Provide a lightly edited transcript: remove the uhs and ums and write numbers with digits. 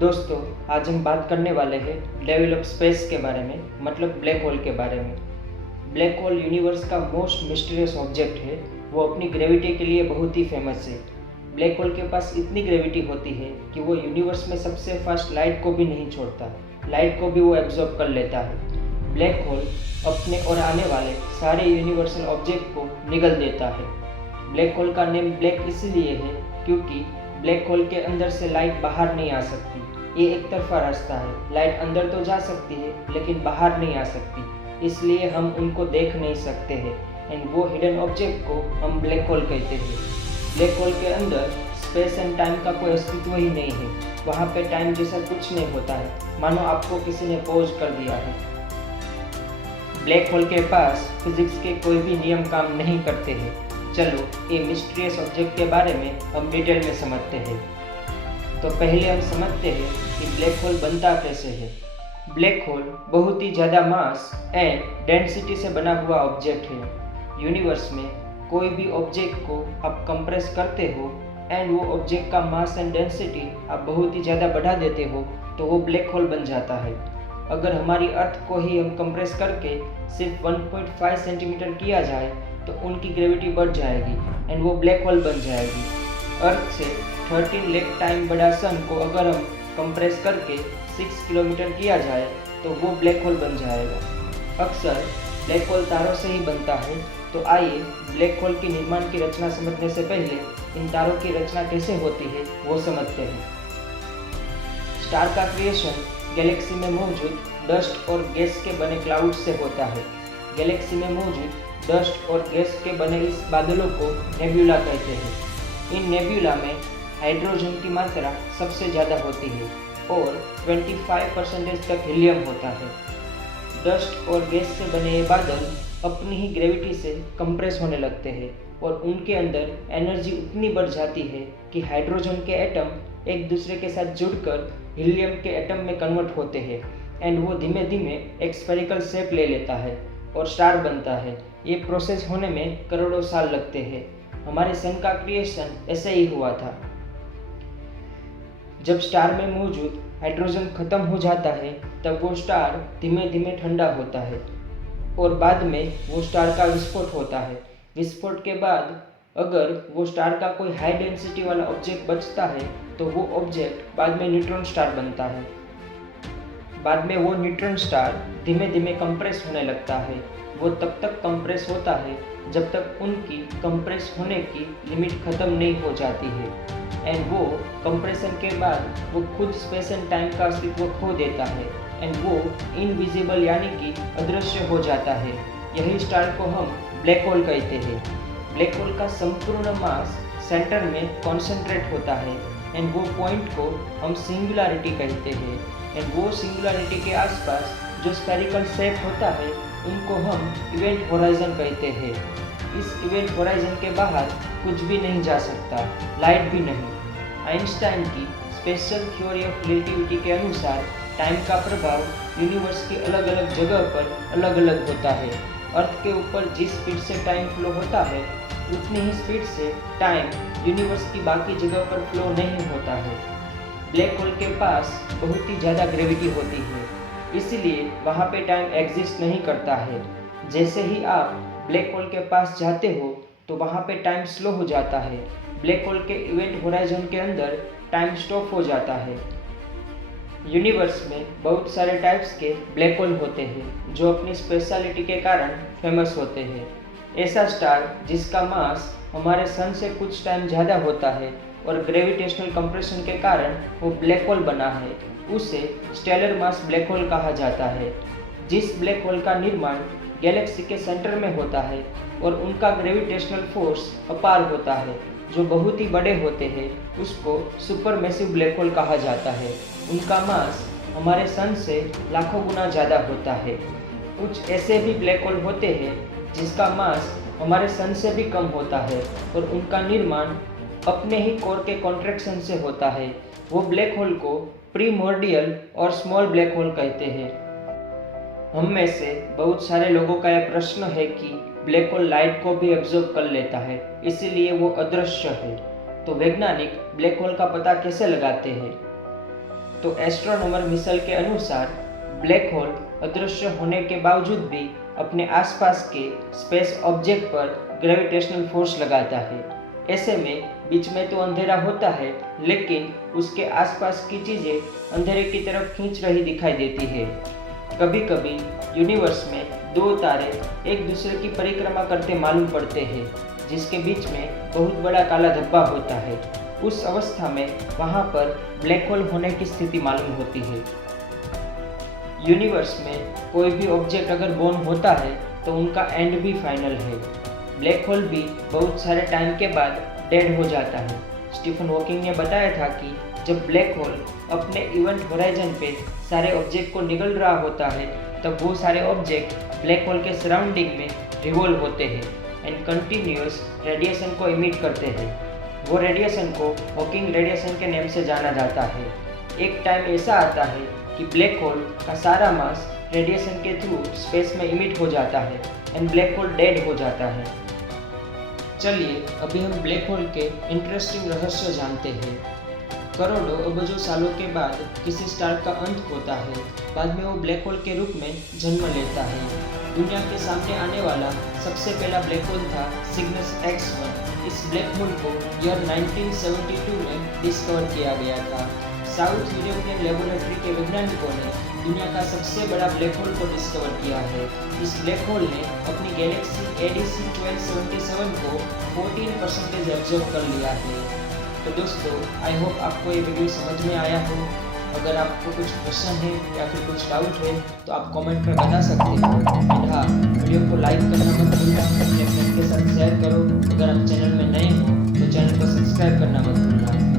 दोस्तों, आज हम बात करने वाले हैं लेवल ऑफ स्पेस के बारे में, मतलब ब्लैक होल के बारे में। ब्लैक होल यूनिवर्स का मोस्ट मिस्टीरियस ऑब्जेक्ट है। वो अपनी ग्रेविटी के लिए बहुत ही फेमस है। ब्लैक होल के पास इतनी ग्रेविटी होती है कि वो यूनिवर्स में सबसे फास्ट लाइट को भी नहीं छोड़ता, लाइट को भी वो एब्जॉर्ब कर लेता है। ब्लैक होल अपने और आने वाले सारे यूनिवर्सल ऑब्जेक्ट को निगल देता है। ब्लैक होल का नेम ब्लैक इसलिए है क्योंकि ब्लैक होल के अंदर से लाइट बाहर नहीं आ सकती। ये एक तरफा रास्ता है, लाइट अंदर तो जा सकती है लेकिन बाहर नहीं आ सकती, इसलिए हम उनको देख नहीं सकते हैं। एंड वो हिडन ऑब्जेक्ट को हम ब्लैक होल कहते हैं। ब्लैक होल के अंदर स्पेस एंड टाइम का कोई अस्तित्व ही नहीं है। वहाँ पे टाइम जैसा कुछ नहीं होता है, मानो आपको किसी ने पॉज कर दिया है। ब्लैक होल के पास फिजिक्स के कोई भी नियम काम नहीं करते हैं। चलो ये मिस्टीरियस ऑब्जेक्ट के बारे में हम डिटेल में समझते हैं। तो पहले हम समझते हैं कि ब्लैक होल बनता कैसे है। ब्लैक होल बहुत ही ज़्यादा मास एंड डेंसिटी से बना हुआ ऑब्जेक्ट है। यूनिवर्स में कोई भी ऑब्जेक्ट को आप कंप्रेस करते हो एंड वो ऑब्जेक्ट का मास एंड डेंसिटी आप बहुत ही ज़्यादा बढ़ा देते हो तो वो ब्लैक होल बन जाता है। अगर हमारी अर्थ को ही हम कंप्रेस करके सिर्फ 1.5 सेंटीमीटर किया जाए तो उनकी ग्रेविटी बढ़ जाएगी एंड वो ब्लैक होल बन जाएगी। अर्थ से 13 लाख टाइम बड़ा सन को अगर हम कंप्रेस करके 6 किलोमीटर किया जाए तो वो ब्लैक होल बन जाएगा। अक्सर ब्लैक होल तारों से ही बनता है। तो आइए ब्लैक होल के निर्माण की रचना समझने से पहले इन तारों की रचना कैसे होती है वो समझते हैं। स्टार का क्रिएशन गैलेक्सी में मौजूद डस्ट और गैस के बने क्लाउड से होता है। गैलेक्सी में मौजूद डस्ट और गैस के बने इस बादलों को नेब्यूला कहते हैं। इन नेब्यूला में हाइड्रोजन की मात्रा सबसे ज़्यादा होती है और 25% तक हीलियम होता है। डस्ट और गैस से बने ये बादल अपनी ही ग्रेविटी से कंप्रेस होने लगते हैं और उनके अंदर एनर्जी उतनी बढ़ जाती है कि हाइड्रोजन के एटम एक दूसरे के साथ जुड़कर हीलियम के एटम में कन्वर्ट होते हैं एंड वो धीमे धीमे एक स्फेरिकल शेप ले लेता है और स्टार बनता है। ये प्रोसेस होने में करोड़ों साल लगते हैं। हमारे सन का क्रिएशन ऐसे ही हुआ था। जब स्टार में मौजूद हाइड्रोजन खत्म हो जाता है तब वो स्टार धीमे धीमे ठंडा होता है और बाद में वो स्टार का विस्फोट होता है। विस्फोट के बाद अगर वो स्टार का कोई हाई डेंसिटी वाला ऑब्जेक्ट बचता है तो वो ऑब्जेक्ट बाद में न्यूट्रॉन स्टार बनता है। बाद में वो न्यूट्रॉन स्टार धीमे धीमे कंप्रेस होने लगता है। वो तब तक कंप्रेस होता है जब तक उनकी कंप्रेस होने की लिमिट ख़त्म नहीं हो जाती है एंड वो कंप्रेशन के बाद वो खुद स्पेस एंड टाइम का अस्तित्व खो देता है एंड वो इनविजिबल यानी कि अदृश्य हो जाता है। यही स्टार को हम ब्लैक होल कहते हैं। ब्लैक होल का संपूर्ण मास सेंटर में कॉन्सेंट्रेट होता है एंड वो पॉइंट को हम सिंगुलरिटी कहते हैं एंड वो सिंगुलरिटी के आसपास जो स्फेरिकल शेप होता है उनको हम इवेंट होराइजन कहते हैं। इस इवेंट होराइजन के बाहर कुछ भी नहीं जा सकता, लाइट भी नहीं। आइंस्टाइन की स्पेशल थ्योरी ऑफ रिलेटिविटी के अनुसार टाइम का प्रभाव यूनिवर्स की अलग अलग जगह पर अलग अलग होता है। अर्थ के ऊपर जिस स्पीड से टाइम फ्लो होता है उतनी ही स्पीड से टाइम यूनिवर्स की बाकी जगह पर फ्लो नहीं होता है। ब्लैक होल के पास बहुत ही ज़्यादा ग्रेविटी होती है, इसलिए वहाँ पे टाइम एग्जिस्ट नहीं करता है। जैसे ही आप ब्लैक होल के पास जाते हो तो वहाँ पे टाइम स्लो हो जाता है। ब्लैक होल के इवेंट होराइजन के अंदर टाइम स्टॉप हो जाता है। यूनिवर्स में बहुत सारे टाइप्स के ब्लैक होल होते हैं जो अपनी स्पेशलिटी के कारण फेमस होते हैं। ऐसा स्टार जिसका मास हमारे सन से कुछ टाइम ज़्यादा होता है और ग्रेविटेशनल कंप्रेशन के कारण वो ब्लैक होल बना है, उसे स्टेलर मास ब्लैक होल कहा जाता है। जिस ब्लैक होल का निर्माण गैलेक्सी के सेंटर में होता है और उनका ग्रेविटेशनल फोर्स अपार होता है, जो बहुत ही बड़े होते हैं, उसको सुपरमैसिव ब्लैक होल कहा जाता है। उनका मास हमारे सन से लाखों गुना ज़्यादा होता है। कुछ ऐसे भी ब्लैक होल होते हैं जिसका मास हमारे सन से भी कम होता है और उनका निर्माण अपने ही कोर के कॉन्ट्रैक्शन से होता है। वो ब्लैक होल को प्रीमोर्डियल और स्मॉल ब्लैक होल कहते हैं। हम में से बहुत सारे लोगों का यह प्रश्न है कि ब्लैक होल लाइट को भी एब्जॉर्ब कर लेता है, इसीलिए वो अदृश्य है। तो वैज्ञानिक ब्लैक होल का पता कैसे लगाते हैं? तो एस्ट्रोनॉमर मिशेल के अनुसार ब्लैक होल अदृश्य होने के बावजूद भी अपने आसपास के स्पेस ऑब्जेक्ट पर ग्रेविटेशनल फोर्स लगाता है। ऐसे में बीच में तो अंधेरा होता है, लेकिन उसके आसपास की चीज़ें अंधेरे की तरफ खींच रही दिखाई देती है। कभी कभी यूनिवर्स में दो तारे एक दूसरे की परिक्रमा करते मालूम पड़ते हैं, जिसके बीच में बहुत बड़ा काला धब्बा होता है। उस अवस्था में वहाँ पर ब्लैक होल होने की स्थिति मालूम होती है। यूनिवर्स में कोई भी ऑब्जेक्ट अगर बोर्न होता है तो उनका एंड भी फाइनल है। ब्लैक होल भी बहुत सारे टाइम के बाद डेड हो जाता है। स्टीफन हॉकिंग ने बताया था कि जब ब्लैक होल अपने इवेंट होराइजन पे सारे ऑब्जेक्ट को निगल रहा होता है, तब वो सारे ऑब्जेक्ट ब्लैक होल के सराउंडिंग में रिवॉल्व होते हैं एंड कंटिन्यूस रेडिएशन को इमिट करते हैं। वो रेडिएशन को हॉकिंग रेडिएशन के नाम से जाना जाता है। एक टाइम ऐसा आता है कि ब्लैक होल का सारा मास रेडिएशन के थ्रू स्पेस में इमिट हो जाता है एंड ब्लैक होल डेड हो जाता है। चलिए अभी हम ब्लैक होल के इंटरेस्टिंग रहस्य जानते हैं। करोड़ों अबजों सालों के बाद किसी स्टार का अंत होता है, बाद में वो ब्लैक होल के रूप में जन्म लेता है। दुनिया के सामने आने वाला सबसे पहला ब्लैक होल था सिग्नस X1। इस ब्लैक होल को ईयर 1972 में डिस्कवर किया गया था। साउथ यूरोपियन लेबोरेटरी के वैज्ञानिकों ने दुनिया का सबसे बड़ा ब्लैक होल को डिस्कवर किया है। इस ब्लैक होल ने अपनी गैलेक्सी ADC 1277 को 14% एब्जॉर्ब कर लिया है। तो दोस्तों, आई होप आपको ये वीडियो समझ में आया हो। अगर आपको कुछ क्वेश्चन है या फिर कुछ डाउट है तो आप कमेंट में बता सकते हो। एंड हाँ, वीडियो को लाइक करना मत भूलना, अपने फ्रेंड के साथ शेयर करो। अगर आप चैनल में नए हो तो चैनल को सब्सक्राइब करना मत भूलना।